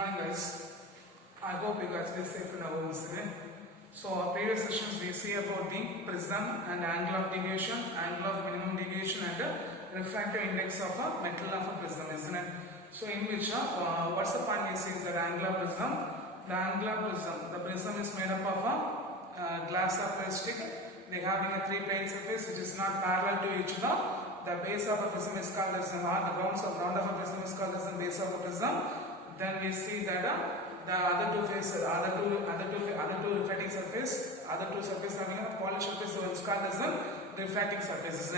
morning guys. I hope you guys stay safe in our homes today. So our previous sessions we see about the prism and angle of deviation, angle of minimum deviation and refractive index of a metal of a prism, isn't it? So in which what's the point we see is that angular prism. The prism is made up of a glass or plastic. They having a three-plane surface which is not parallel to each other. The base of a prism is called as the ground of a prism is called as the base of a prism. Then we see that the other two reflecting surface, other two surface having a polished surface is called as the refracting surfaces.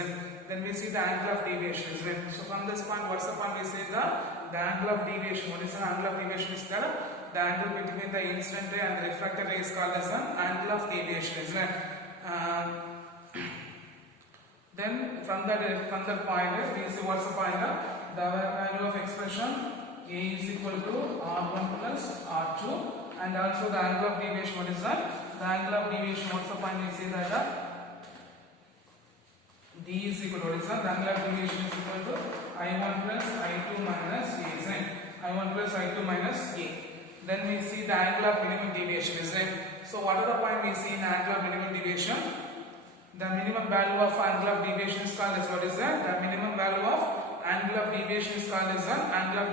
Then we see the angle of deviation. So from this point, what's the point? We say the angle of deviation. What is the angle of deviation? Is that the angle between the incident ray and the refracted ray is called as an angle of deviation, isn't it? Then from that point, we see what's the point? The value of expression A is equal to R1 plus R2, and also the angle of deviation. What is that? The angle of deviation. What's the point? We see that D is equal to what is that? The angle of deviation is equal to I1 plus I2 minus A, isn't it? I1 plus I2 minus A. Then we see the angle of minimum deviation, isn't it? So what are the point we see in angle of minimum deviation? The minimum value of angle of deviation is called as what is that? The minimum value of angle of deviation is called as an angle of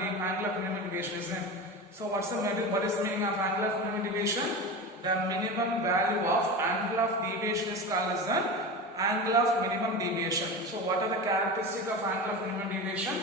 minimum deviation, isn't it? So what is the meaning of angle of minimum deviation? The minimum value of angle of deviation is called as an angle of minimum deviation. So what are the characteristics of angle of minimum deviation?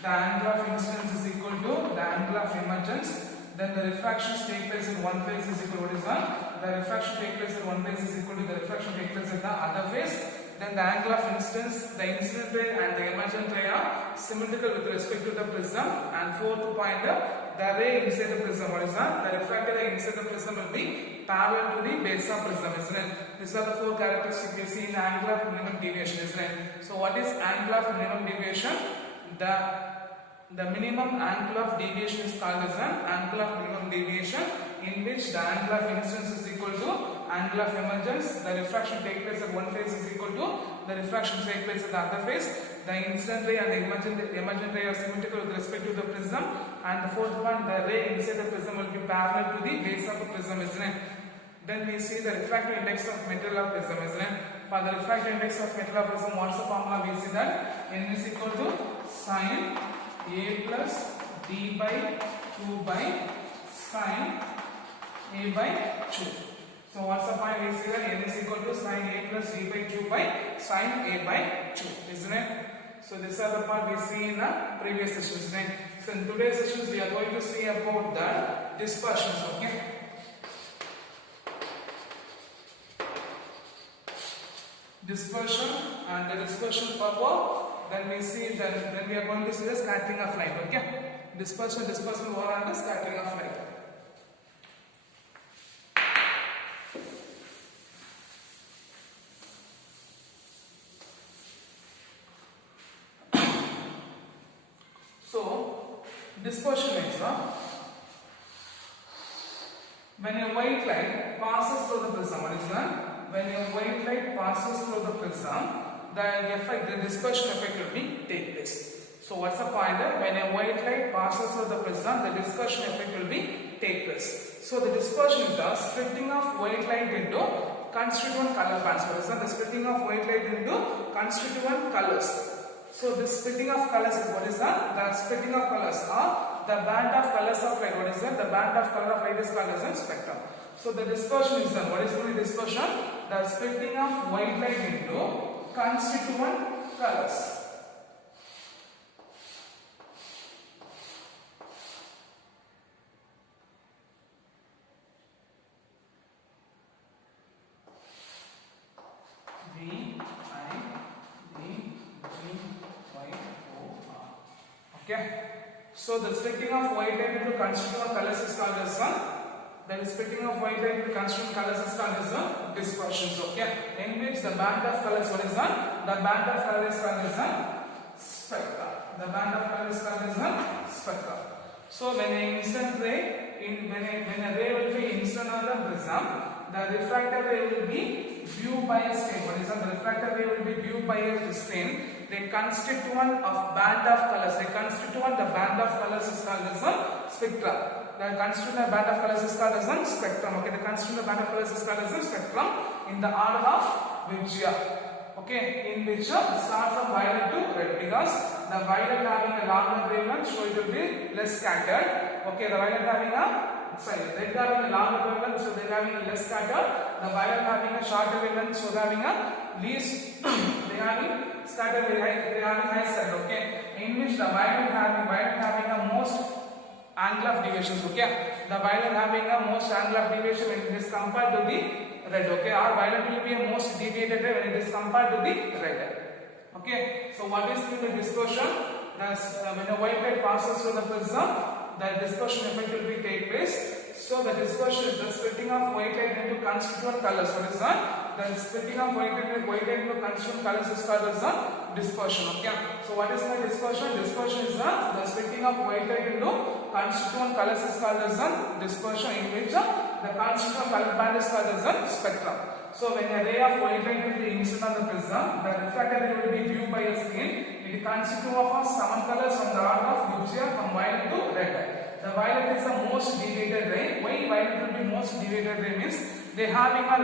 The angle of incidence is equal to the angle of emergence. Then the refractions take place in one phase is equal to what is that? The refraction take place in one phase is equal to the refraction take place in the other phase. Then the angle of incidence, the incident ray and the emergent ray are symmetrical with respect to the prism. And fourth point, the ray inside the prism, what is that? The refracted ray inside the prism will be parallel to the base of prism, isn't it? These are the four characteristics we see in angle of minimum deviation, isn't it? So what is angle of minimum deviation? The minimum angle of deviation is called as an angle of minimum deviation, in which the angle of incidence is equal to angle of emergence. The refraction take place at one phase is equal to the refraction take place at the other phase. The incident ray and the emergent ray are symmetrical with respect to the prism. And the fourth one, the ray inside the prism will be parallel to the base of the prism, isn't it? Then we see the refractive index of metal of prism, isn't it? For the refractive index of metal of prism, what's the formula? We see that N is equal to sin A plus D by 2 by sin A by 2. So what's the point? We see that N is equal to sin A plus D by 2 by sin A by 2, isn't it? So these are the part we see in the previous sessions. So in today's sessions we are going to see about the dispersions, okay? Dispersion and the dispersion power. Then we see that then we are going to see the scattering of light, okay? Dispersion over and the scattering of light. So dispersion means when a white light passes through the prism, what is that? When a white light passes through the prism, the dispersion effect will be take place. So what's the point? When a white light passes through the prism, the dispersion effect will be take place. So the dispersion is the splitting of white light into constituent color bands. What is that? The splitting of white light into constituent colors. So the splitting of colors is what is that? The splitting of colors are the band of colors of light. What is that? The band of color of light is called as a spectrum. So the dispersion is done. What is the dispersion? The splitting of white light into constituent colors. Okay. So the splitting of white light into constituent colors is called as the splitting of white light into constituent colors is called as dispersions. Okay. In which the band of colors, what is that? The band of color is called as spectra. The band of color is called as spectra. So when a instant ray, when a ray will be incident on the prism, the refracted ray will be viewed by a stain. What is that? The refracted ray will be viewed by a stain. The constituent of band of colors. The constituent, the band of colors is called as a spectra. The constituent band of colors is called as a spectrum. Okay, the constituent band of colors is called as a spectrum in the order of Wuchia. Okay, in which start from violet to red, because the violet having a longer wavelength, so it will be less scattered. Okay, the violet having a red having a longer wavelength, so they having a less scattered. The violet having a shorter wavelength, so they having a least they having scattered, they having high scatter. Okay, in which the violet having a most angle of deviations. Okay, the violet having a most angle of deviation when it is compared to the red. Okay, or violet will be a most deviated ray when it is compared to the red. Okay, so what is the dispersion? When a white light passes through the prism, the dispersion effect will be take place. So the dispersion is the splitting of white light into constituent colors. What is that? The splitting of white light into constituent colors is called as the dispersion. Okay, so what is the dispersion? Dispersion is the splitting of white light into constituent colors is called as the dispersion, in which the constituent color band is called as a spectrum. So when a ray of white light will be incident on the prism, the refracted ray will be viewed by a screen. It consists of 7 colors from the order of Wuchia from violet to red. The violet is the most deviated ray. Why violet will be most deviated ray means they having a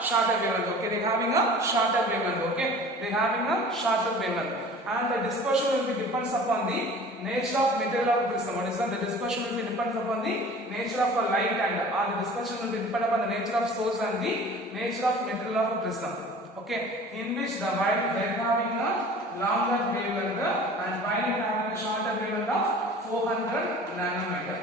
shorter wavelength. Okay, they having a shorter wavelength. Okay, they having a shorter wavelength. And the dispersion will be depends upon the nature of material of prism. What is that? The dispersion will be depends upon the nature of a light, and the dispersion will be depend upon the nature of source and the nature of material of a prism. Okay, in which the violet having a longer wavelength and violet having a shorter wavelength of 400 nanometer.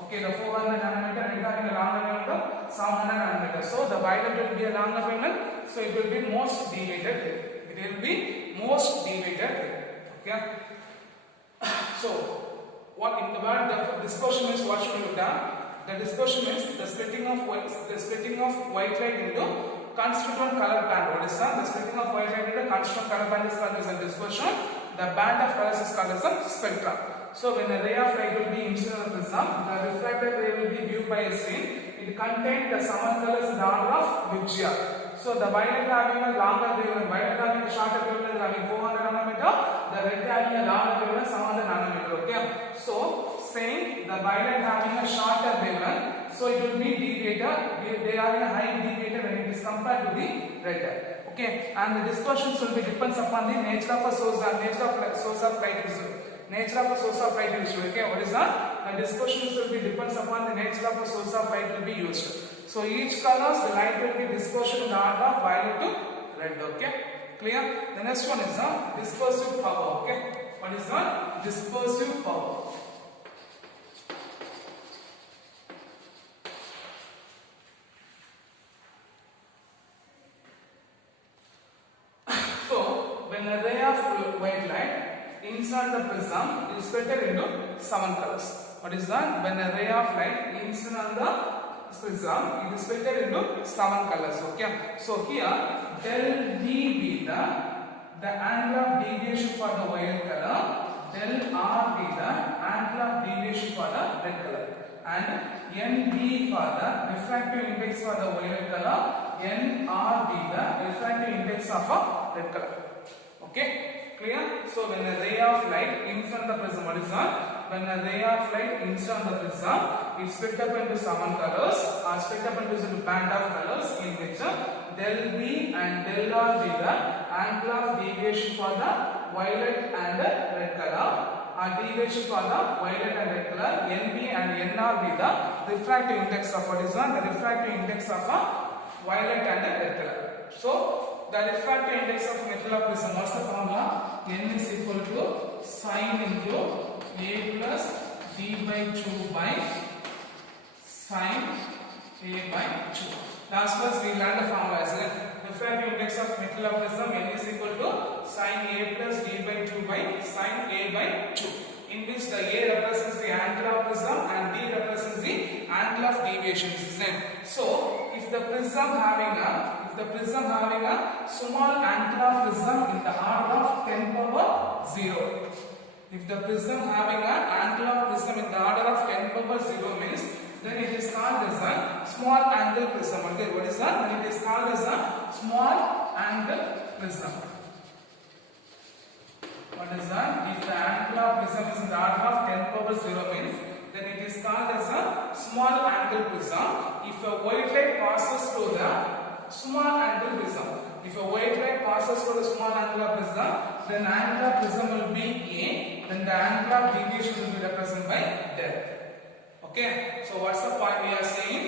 Okay, the 400 nanometer is having a longer wavelength of 700 nanometer. So the violet will be a longer wavelength, so it will be most deviated. It will be most deviated. Okay. So what in the word the dispersion is, what should be done? The dispersion is the splitting of white light into constituent color band. What is that? The splitting of white light into constituent color band is called as a dispersion. The band of colors is called as a spectrum. So when a ray of light will be incident on the prism, the refracted ray will be viewed by a screen. It contains the 7 colors in the order of Wuchia. So the violet having a longer wavelength, violet having a shorter wavelength having 400 nanometer, the red having a longer wavelength 700 nanometer. Okay. So saying the violet having a shorter wavelength, so it will be deviated. They are in a high deviated when it is compared to the red. Okay. And the dispersions will be depends upon the nature of a source and nature of source of light used. Nature of a source of light used. Okay. What is that? The dispersions will be depends upon the nature of a source of light will be used. So each colors the light will be dispersed in the order of violet to red. Okay, clear? The next one is the dispersive power. Okay, what is the dispersive power? So when a ray of white light inside the prism is splitted into 7 colors. What is that? When a ray of light inside on the prism, it is split into 7 colors. Okay, so here del D be the angle of deviation for the violet color, del R be the angle of deviation for the red color, and NB for the refractive index for the violet color, NR be the refractive index of a red color. Okay, clear? So when a ray of light in front of the prism, what is that? When a ray of light incident on the prism, it split up into 7 colors, or split up into a band of colors in which del B and del R be the angle of deviation for the violet and red color, or deviation for the violet and red color. NB and NR be the refractive index of what is the refractive index of a violet and red color. So the refractive index of metal of prism, what's the formula? N is equal to sine into A plus D by 2 by sine A by 2. Last class we learned the formula as well. Refractive index of metal of prism N is equal to sine A plus D by 2 by sine A by 2. In which the A represents the angle of prism and D represents the angle of deviation. So if the prism having a small angle of prism in the order of 10 power 0. If the prism having an angle of prism in the order of 10 power 0 means, then it is called as a small angle prism. Okay, what is that? Then it is called as a small angle prism. What is that? If the angle of prism is in the order of 10 power 0 means, then it is called as a small angle prism. If a white light passes through the small angle prism, if a white light passes through the small angular prism, then angular prism will be A, then the angular deviation will be represented by del. Okay, so what's the point we are saying?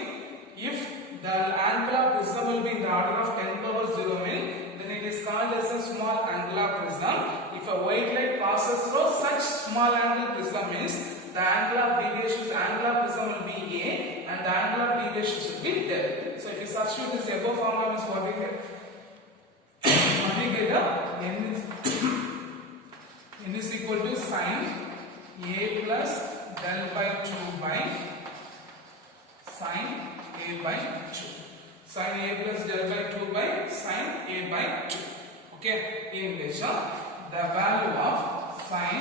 If the angular prism will be in the order of 10 power 0 mil, then it is called as a small angular prism. If a white light passes through such small angle prism means the angular deviation, the angular prism will be A and the angular deviation should be del. So if you substitute this above formula means what we get? What we get? N is equal to sin A plus del by 2 by sin A by 2. Sin A plus del by 2 by sin A by 2. Okay, in English, the value of sin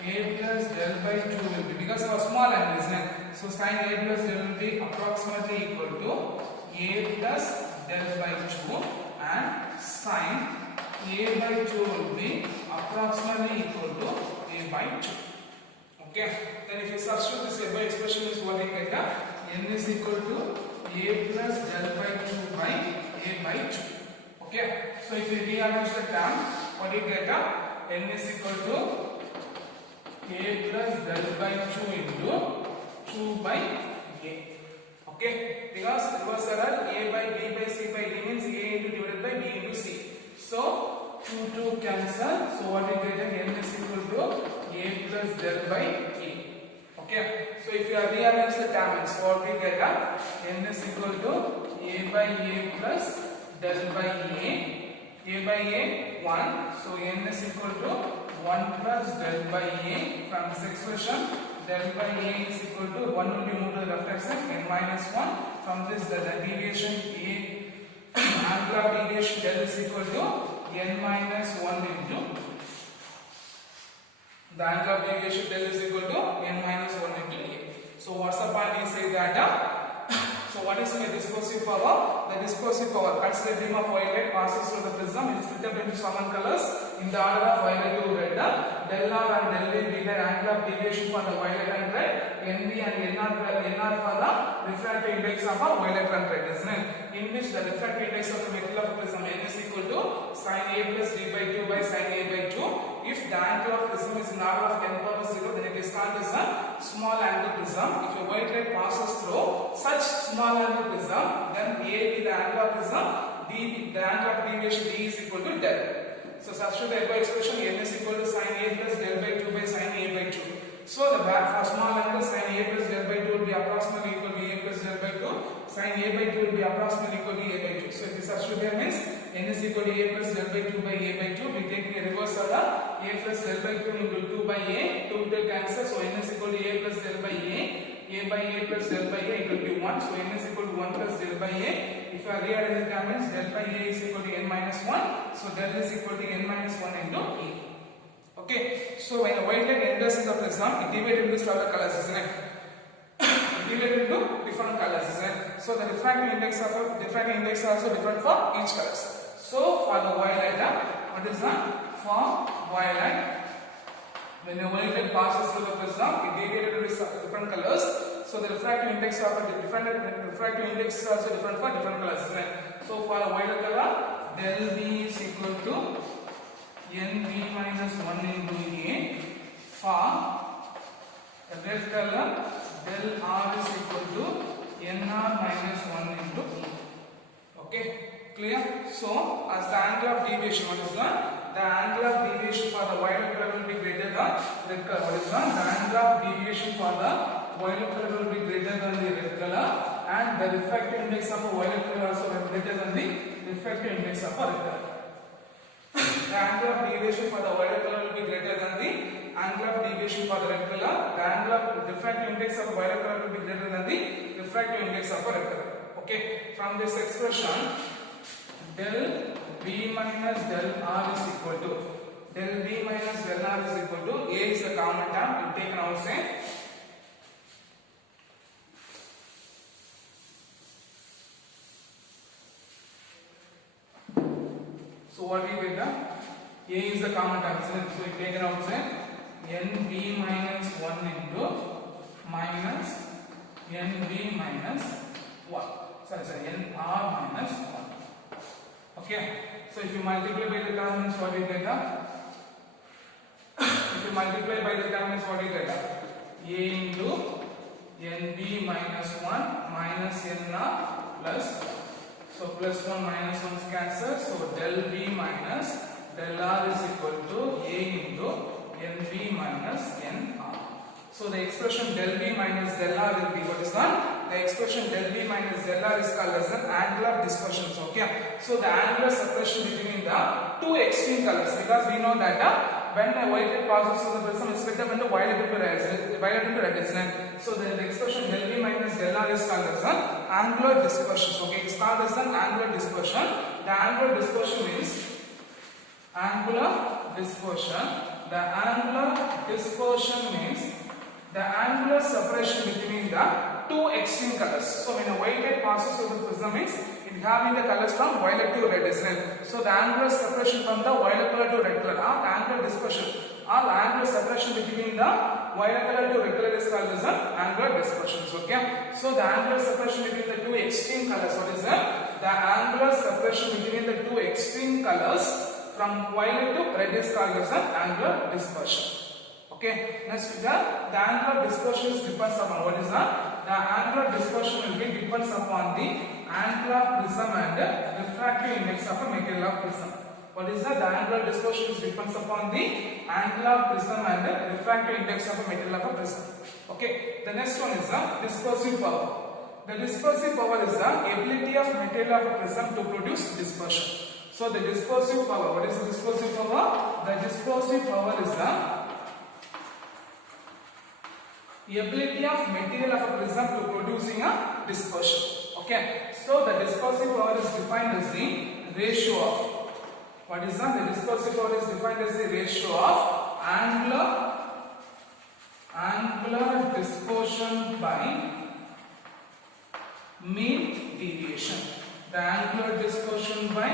A plus del by 2 will be, because of a small angle, isn't it? So sin A plus del will be approximately equal to A plus del by 2 and sin A by 2 will be approximately equal to A by 2. Okay, then if you substitute this above expression is what we get, n is equal to A plus del by 2 by A by 2. Okay, so if you rearrange the term, what do you get? N is equal to A plus del by 2 into 2 by A. Okay, because reverse error A by B by C by D means A into divided by B into C. So 2 cancel. So what we get? N is equal to A plus del by A. Okay, so if you are rearrange the terms, what we get? N is equal to A by A plus del by A. A by A 1. So N is equal to 1 plus del by A. From this expression, del by A is equal to 1 will be moved to the left hand side, N minus 1. From this, the deviation A, angular deviation del is equal to N minus 1 into the angular deviation del is equal to N minus 1 into A. So what's the point we say that? So what is my dispersive power? The dispersive power, consider beam of violet passes through the prism, it is split up into 7 colors in the order of violet to red. Del R and del V be the angular deviation for the violet and red, NV and NR for the refractive index of a violet and red, isn't it? In which the refractive index of the metal of a prism N is equal to sin A plus D by 2 by sin A by 2. If the angle of prism is in order of 10 power 0, then it is called as a small angle prism. If a white light passes through such small angle prism, then A be the angle of prism, D the angle of deviation D is equal to del. So substitute the above expression, N is equal to sin A plus del by 2 by sin A by 2. So the for small angle sin A plus del by 2 will be approximately equal to A plus del by 2. Sin A by 2 will be approximately equal to A by 2. So if you substitute here means N is equal to A plus del by 2 by A by 2. We take the reverse order. A plus del by 2 into 2 by A. 2 will cancel. So N is equal to A plus del by A. A by A plus del by A, it will be 1. So N is equal to 1 plus del by A. If you are rearranging the term means del by A is equal to N minus 1. So del is equal to N minus 1 into A. Okay. So when a white light enters in the prism, it divides into several colors, isn't it? Divided into different colors, isn't it? So the refractive index are also different for each colors. So for the violet, what is that? For violet, when a white light passes through the prism, it deviated into different colors. So the refractive index of refractive index is also different for different colors, isn't it? So for a violet color, del B is equal to NB minus 1 into A. For a red color, del R is equal to NR minus 1 into E. Okay, clear? So as the angle of deviation, what is that? The angle of deviation for the violet color will be greater than red color. What is that? The angle of deviation for the violet color will be greater than the red color, and the refractive index of a violet color also will be greater than the refractive index of a red color. The angle of deviation for the violet color will be greater than the angle of deviation for the red color. The angle of refractive index of a violet color will be greater than the refractive index of a red color. Okay, from this expression, del B minus del R is equal to del B minus del R is equal to A is the common term. You take outside. So what we get? A is the common term, so we take it outside. NB minus 1 into minus NB minus 1. Sorry, NR minus 1. Okay. So if you multiply by the term means what you get? If you multiply by the term means what you get? A into NB minus 1 minus NR plus. So plus 1 minus 1 is cancelled. So del B minus del R is equal to A into NB minus NR. So the expression del B minus del R will be what is that? The expression del B minus del R is called as an angular dispersion. Okay. So the angular separation between the two extreme colors, because we know that when a white passes through the prism, it's split up into violet into red, isn't it? So the expression del B minus del R is called as an angular dispersion. Okay, it's called as an angular dispersion. The angular dispersion means angular dispersion. The angular dispersion means the angular separation between the two extreme colors. So when a white light passes through the prism means it having the colors from violet to red, isn't it? So the angular separation from the violet color to red color, or the angular dispersion, or the angular separation between the violet color to red color is called as an angular dispersion. Okay. So the angular separation between the two extreme colors, what is that? The angular separation between the two extreme colors from violet to red is called as an angular dispersion. Okay, next the angular dispersion depends upon what is that? The angular dispersion will be depends upon the angle of prism and refractive index of a material of prism. What is that? The angular dispersion depends upon the angle of prism and refractive index of a material of a prism. Okay, the next one is the dispersive power. The dispersive power is the ability of material of a prism to produce dispersion. So the dispersive power, what is the dispersive power? The dispersive power is the ability of material of a prism to producing a dispersion. Okay, so the dispersive power is defined as the ratio of, what is that? The dispersive power is defined as the ratio of angular dispersion by mean deviation. The angular dispersion by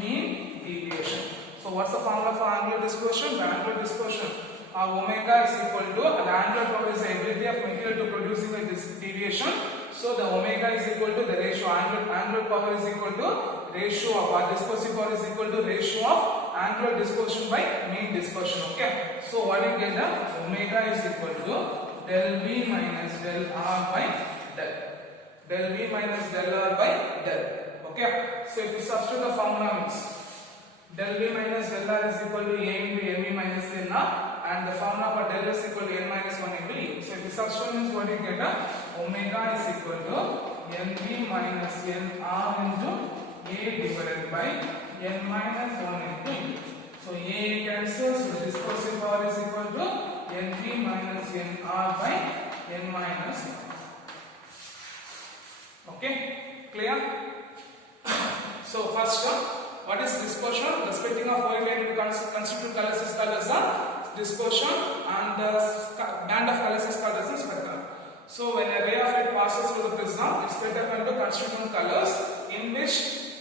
mean deviation. So what's the formula for angular dispersion? The angular dispersion omega is equal to, the angular power is the ability of material to producing a deviation. So the omega is equal to the ratio, angular power is equal to ratio of, our dispersive power is equal to ratio of angular dispersion by mean dispersion. Okay. So what you get, the omega is equal to del B minus del R by del. Del B minus del R by del. Okay. So if you substitute the formula means del B minus del R is equal to A into NB minus NR, and the formula for del is equal to N minus 1 into E. So if you substitute means what you get, omega is equal to NB minus NR into A divided by N minus 1 into E. So A cancels, so the dispersive power is equal to NB minus NR by N minus 1. Okay, clear? So first what is dispersion? The splitting of white light into constituent colors is called as a dispersion, and the band of colors is called as a spectrum. So when a ray of light passes through the prism, it is split up into constituent colors, in which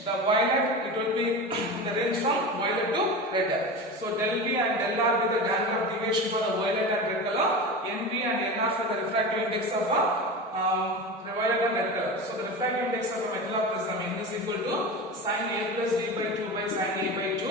the violet, it will be in the range from violet to red. So del B and del R with the angle of deviation for the violet and red color, NB and NR for the refractive index of the violet and red color. So the refractive index of a metal of prism is equal to sin A plus D by 2 by sin A by 2.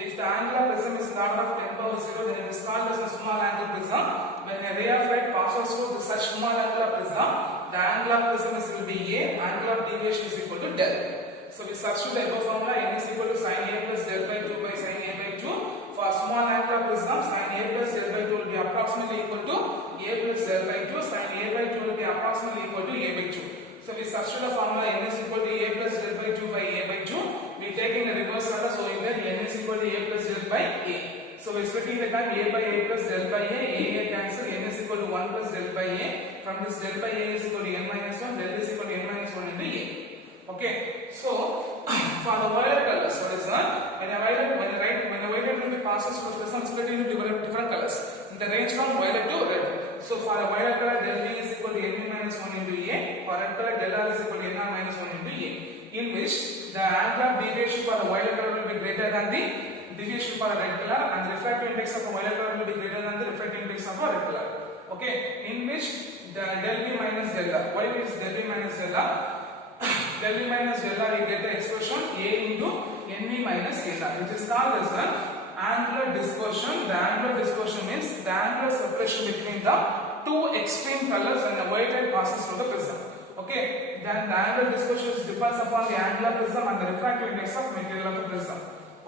If the angular prism is in the order of 10 power 0, then it is called as a small angle prism. When a ray of light passes through such small angular prism, the angular prism will be A, angle of deviation is equal to del. So we substitute the above formula, n is equal to sin A plus del by 2 by sin A by 2. For small angular prism, sin A plus del by 2 will be approximately equal to A plus del by 2, sin A by 2 will be approximately equal to A by 2. So we substitute the formula n is equal to A plus del by 2 by A by 2. We take in the reverse order, so in that n is equal to A plus del by A. So we splitting the time A by A plus del by A cancel, n is equal to 1 plus del by A. From this del by A is equal to n minus 1, del is equal to n minus 1 into A. Okay, so for the violet colors, what is that? When a violet will be passes through the prism, split into different colors in the range from violet to red. So for a violet color, del B is equal to NB minus 1 into A. For red color, del R is equal to NR minus 1 into A. In which the angle of deviation for the violet color will be greater than the deviation for a red color, and the refractive index of a violet color will be greater than the refractive index of a red color. Okay, in which the del V minus del R. What is del V minus del R? Del V minus del R, we get the expression A into NV minus NR, which is called as the angular dispersion. The angular dispersion means the angular separation between the two extreme colors when the white light passes through the prism. Okay, then the angular dispersion depends upon the angular prism and the refractive index of material of the prism.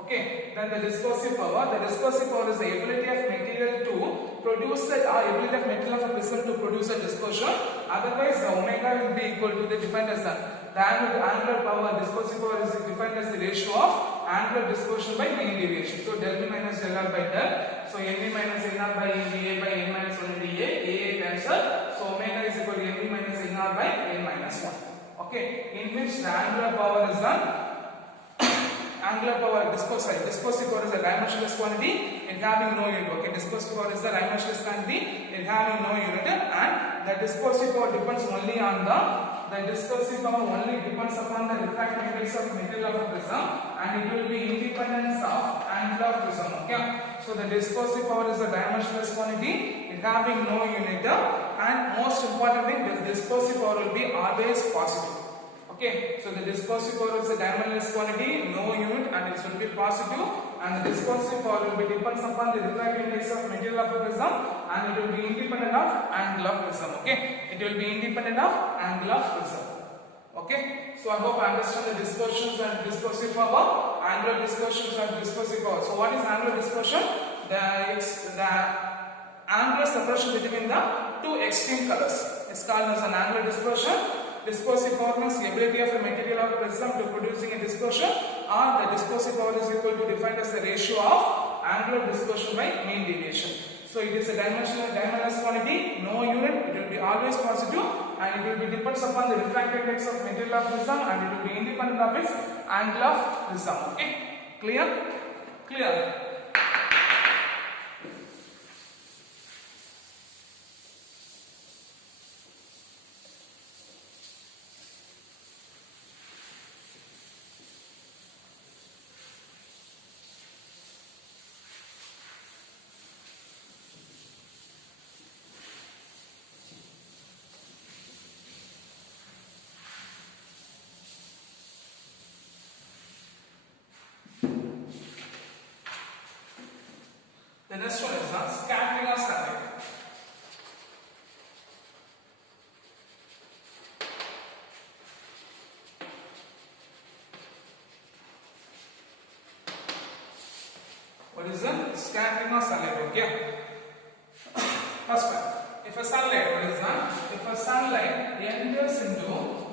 Okay, then the dispersive power. The dispersive power is the ability of material to produce the ability of material of a prism to produce a dispersion. Otherwise, the omega will be equal to the defined as the angular power. Dispersive power is defined as the ratio of angular dispersion by mean deviation. So del V minus del R by del. So NV minus NR by NVA by N minus 1 dA. AA cancel. So omega is equal to NV minus NR by N minus 1. Okay, in which the angular power is the angular power dispersive power is a dimensionless quantity in having no unit. Okay, dispersive power is the dimensionless quantity in having no unit, and the dispersive power depends only on the dispersive power only depends upon the refractive index of material of a prism, and it will be independent of angle of prism. Okay, so the dispersive power is a dimensionless quantity in having no unit, and most important thing, the dispersive power will be always positive. Okay, so the dispersive power is a dimensionless quantity, no unit, and it will be positive, and the dispersive power will be depends upon the refractive index of material of a prism, and it will be independent of angle of prism. Okay, it will be independent of angle of prism. Okay, so I hope I understand the dispersions and dispersive power, angular dispersions and dispersive power. So what is angular dispersion? It's the angular separation between the two extreme colors. It's called as an angular dispersion. Dispersive power means the ability of a material of a prism to producing a dispersion, or the dispersive power is equal to defined as the ratio of angular dispersion by mean deviation. So it is a dimensionless quantity, no unit, it will be always positive, and it will be depends upon the refractive index of material of prism, and it will be independent of its angle of prism. Okay, clear? Clear. The next one is the scattering of sunlight. What is the scattering of sunlight? Okay. First one, if a sunlight, what is that? If a sunlight enters into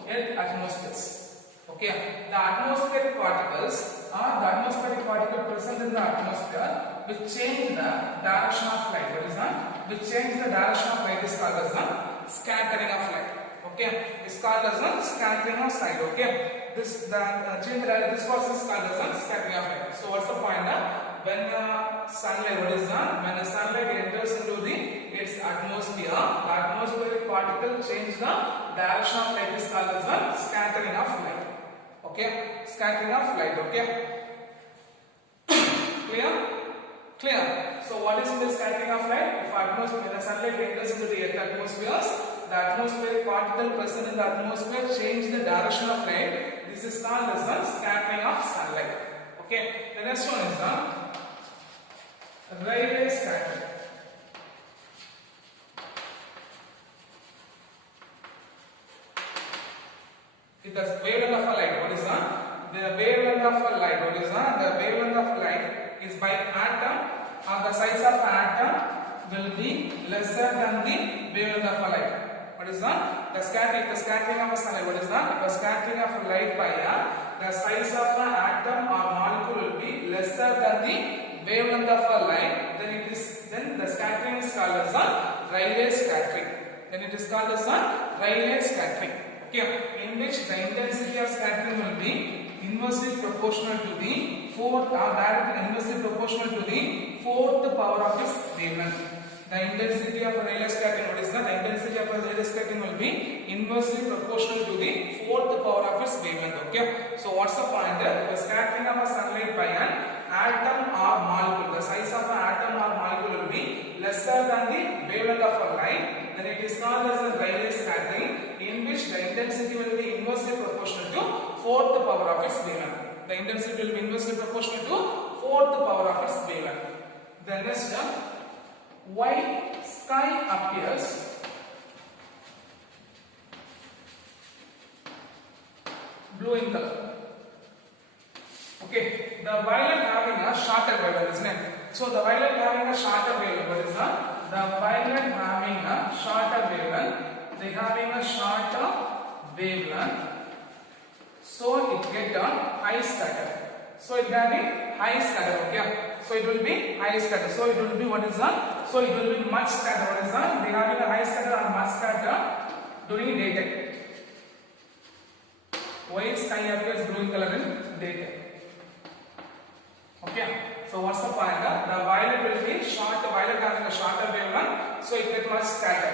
Earth atmospheres, okay, the atmospheric particles or the atmospheric particle present in the atmosphere which change the direction of light. What is that? Which change the direction of light is called as the scattering of light. Okay, it's called as the scattering of light. Okay, this process is called as the scattering of light. So what's the point? When sunlight, what is that? When the sunlight enters into its atmosphere, the atmospheric particle change the direction of light is called as the scattering of light. Okay, scattering of light. Okay, clear? Clear. So what is the scattering of light? If atmosphere, when the sunlight enters into the Earth atmospheres, the atmospheric particle present in the atmosphere change the direction of light. This is called as the scattering of sunlight. Okay. The next one is the Rayleigh scattering. It is wavelength of a light. What is that? The wavelength of a light. What is that? The wavelength of light is by atom, or the size of atom will be lesser than the wavelength of a light. What is that? The scattering of a sunlight. What is that? The scattering of a light by the size of an atom or molecule will be lesser than the wavelength of a light. Then the scattering is called as a Rayleigh scattering. Then it is called as a Rayleigh scattering. Okay, in which the intensity of scattering will be inversely proportional to the fourth, or directly inversely proportional to the fourth power of its wavelength. The intensity of a Rayleigh scattering, what is that? The intensity of a Rayleigh scattering will be inversely proportional to the fourth power of its wavelength. Okay, so what's the point there? The scattering of a sunlight by an atom or molecule, the size of an atom or molecule will be lesser than the wavelength of a light. then it is called as a Rayleigh scattering, in which the intensity will be inversely proportional to fourth power of its wavelength. The intensity will be inversely proportional to fourth power of its wavelength. The next white sky appears blue in color. Okay, the violet having a shorter wavelength, isn't it? So the violet having a shorter wavelength, what is that? The violet having a shorter wavelength, they having a shorter wavelength, so it get a high scatter. So it having high scatter, okay? So it will be high scatter. So it will be what is that? So it will be much scatter. What is that? They having a high scatter or much scatter during daytime. White sky appears blue in color in daytime. Okay. So what's the point? The violet will be short. The violet having a shorter wavelength, so it get much scatter.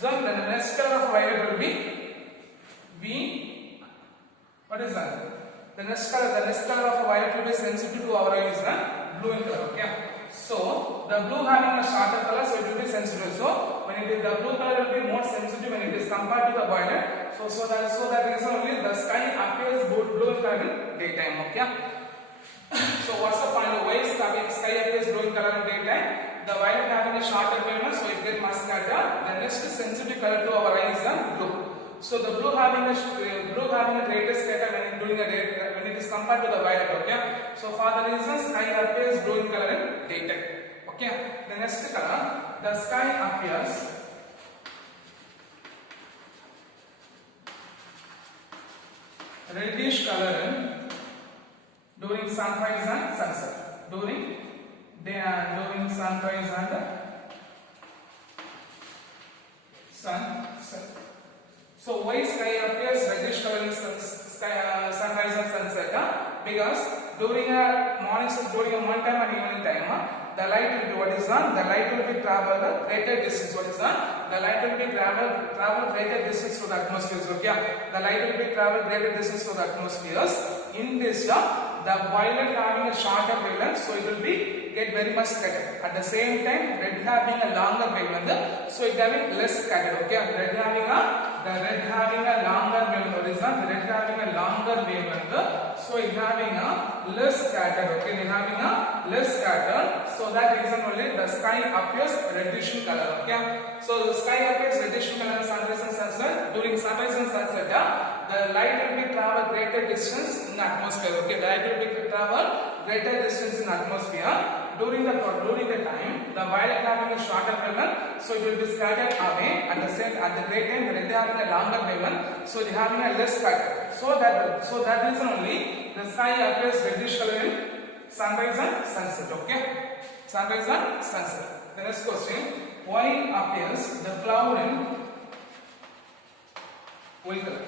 Then the next color of violet will be V. What is that? The next color of violet will be sensitive to our eye is the blue in color. Okay. So the blue having a shorter color, so it will be sensitive. So when it is the blue color will be more sensitive when it is compared to the violet. So that reason only the sky appears blue in color in daytime. Okay. So what's the point? Why sky appears blue in color in daytime? The violet having a shorter wavelength, so it gets much scatter. The next sensitive color to our eye is the blue. So the blue having a greater scatter when it is compared to the violet. Okay. So for the reason sky appears blue in color in daytime. Okay. The next color, the sky appears reddish color in during sunrise and sunset. During sunrise and sunset. So why sky appears reddish color in sunrise and sunset? Because during a morning time and evening time, the light will be what is that? The light will be travel greater distance. What is that? The light will be travel greater distance to the atmosphere. Okay. The light will be travel greater distance to the atmospheres. In this, the violet having a shorter wavelength, so it will be get very much scattered. At the same time, red having a longer wavelength, so it having less scattered. Okay. The red having a longer wavelength. What is that? The red having a longer wavelength, so it having a less scattered. Okay. They having a less scattered. So that reason only the sky appears reddish in color. Okay. So the sky appears reddish in color in sunrise and sunset. During sunrise and sunset, the light will be travel greater distance in the atmosphere. Okay. The light will be travel greater distance in atmosphere. During the time, the violet having a shorter wavelength, so it will be scattered away. At the great time, the red having a longer wavelength, so they having a less scatter. So that reason only the sky appears reddish color in sunrise and sunset. Okay, sunrise and sunset. The next question: why appears the cloud in white color?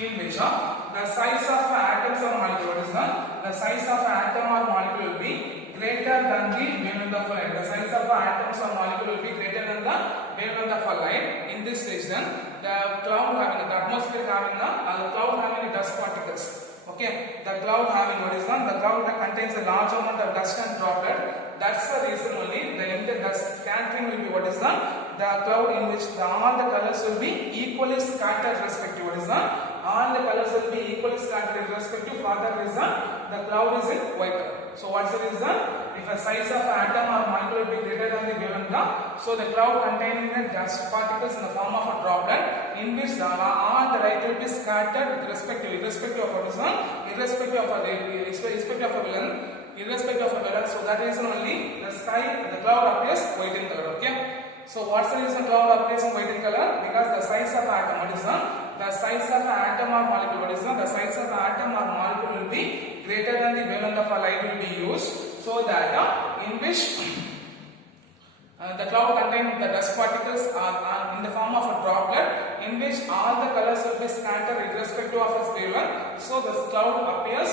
In which the size of the atoms or molecule, what is that? The size of the atom or molecule will be greater than the wavelength of light. The size of the atoms or molecule will be greater than the wavelength of light. In this stage, then the cloud having the atmosphere having the cloud having dust particles. Okay, the cloud having what is that? The cloud contains a large amount of dust and droplet. That's the reason only the scattering will be what is that? The cloud in which all the colors will be equally scattered respective. What is that? All the colors will be equally scattered irrespective. For that reason, the cloud is in white color. So what's the reason? If a size of atom or molecule will be greater than the wavelength, so the cloud containing the dust particles in the form of a droplet, in which all the light will be scattered irrespective of what is that? Irrespective of a wavelength. So that reason only the cloud appears white in color. Okay. So what's the reason cloud appears in white in color? Because the size of atom, what is that? The size of the atom or molecule, what is that? The size of the atom or molecule will be greater than the wavelength of a light will be used, so that in which the cloud containing the dust particles are in the form of a droplet, in which all the colors will be scattered irrespective of its wavelength, so the cloud appears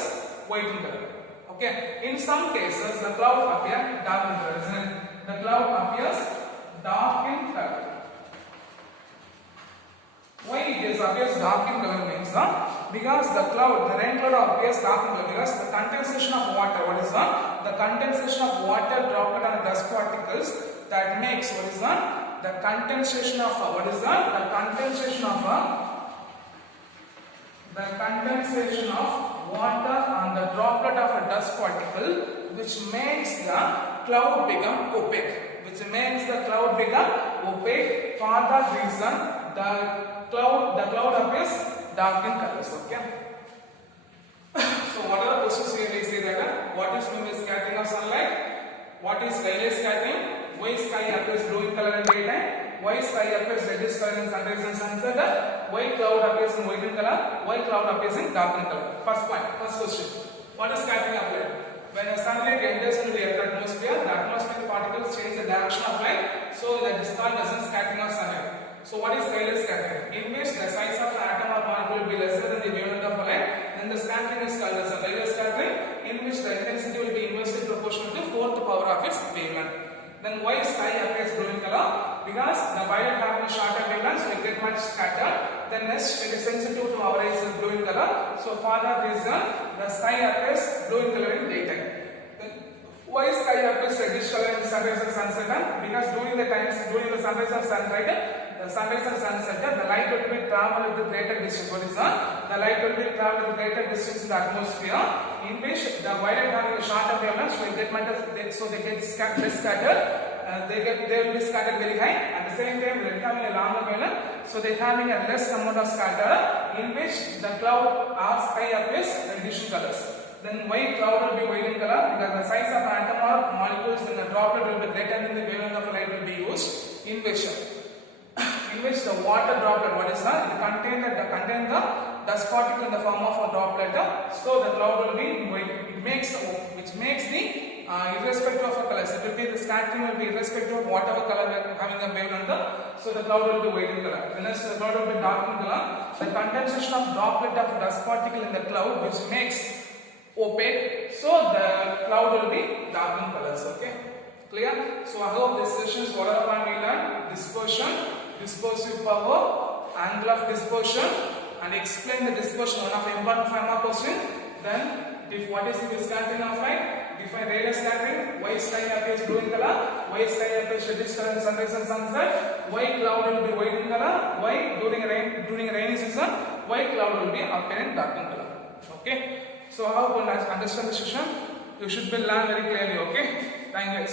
white in color. Okay. In some cases, the cloud appears dark in color, isn't it? The cloud appears dark in color. Why it appears dark in color means because the rain cloud appears dark in color because the condensation of water. What is that? The condensation of water droplet and dust particles that makes what is the condensation of what is the condensation of water on the droplet of a dust particle, which makes the cloud become opaque. For that reason, the cloud appears dark in colors. Okay. So what are the questions here? We say that what is known as scattering of sunlight? What is Rayleigh scattering? Why sky appears blue in color in daytime? Why sky appears reddish color in sunrise and sunset? Why cloud appears in white in color? Why cloud appears in dark in color? First question. What is scattering of light? When the sunlight enters into the atmosphere, the atmospheric particles change the direction of light, so that is called as scattering of sunlight. So what is Rayleigh scattering? In which the size of the atom or molecule will be lesser than the wavelength of light, then the scattering is called as Rayleigh scattering, in which the intensity will be inversely proportional to 4th power of its wavelength. Then why sky appears blue in color? Because the violet having a shorter wavelength, so it gets much scattered. Then next, it is sensitive to our eyes is blue in color. So for that reason, the sky appears blue in color in daytime. Then why sky appears reddish color in sunrise and sunset? Because during the sunrise and sunset, the light will be travel with greater distance. What is that? The light will be travel with greater distance in the atmosphere, in which the violet having a shorter wavelength, so they get scattered. They will be scattered very high. At the same time, red having a longer wavelength, so they having a less amount of scatter, in which the cloud or sky appears reddish colors. Then white cloud will be white in color, because the size of atom or molecules in the droplet will be greater than the wavelength of light will be used. In which the water droplet, what is that? It contain the dust particle in the form of a droplet. So the cloud will be white, which makes the irrespective of a color. So the scattering will be irrespective of whatever color they are having a wavelength. So the cloud will be white in color. The next, the cloud will be dark in color. The condensation of droplet of dust particle in the cloud, which makes opaque. So the cloud will be dark in colors. Okay, clear? So I hope this session is whatever we learned: dispersion, dispersive power, angle of dispersion, and explain the dispersion. One of the important 5 mark question. Then what is the scattering of light? Define Rayleigh scattering. Why sky appears blue in color? Why sky appears reddish color in sunrise and sunset? Why cloud will be white in color? Why during rainy season? Why cloud will be appearing dark in color? Okay. So how to understand the session? You should be learn very clearly. Okay. Thank you.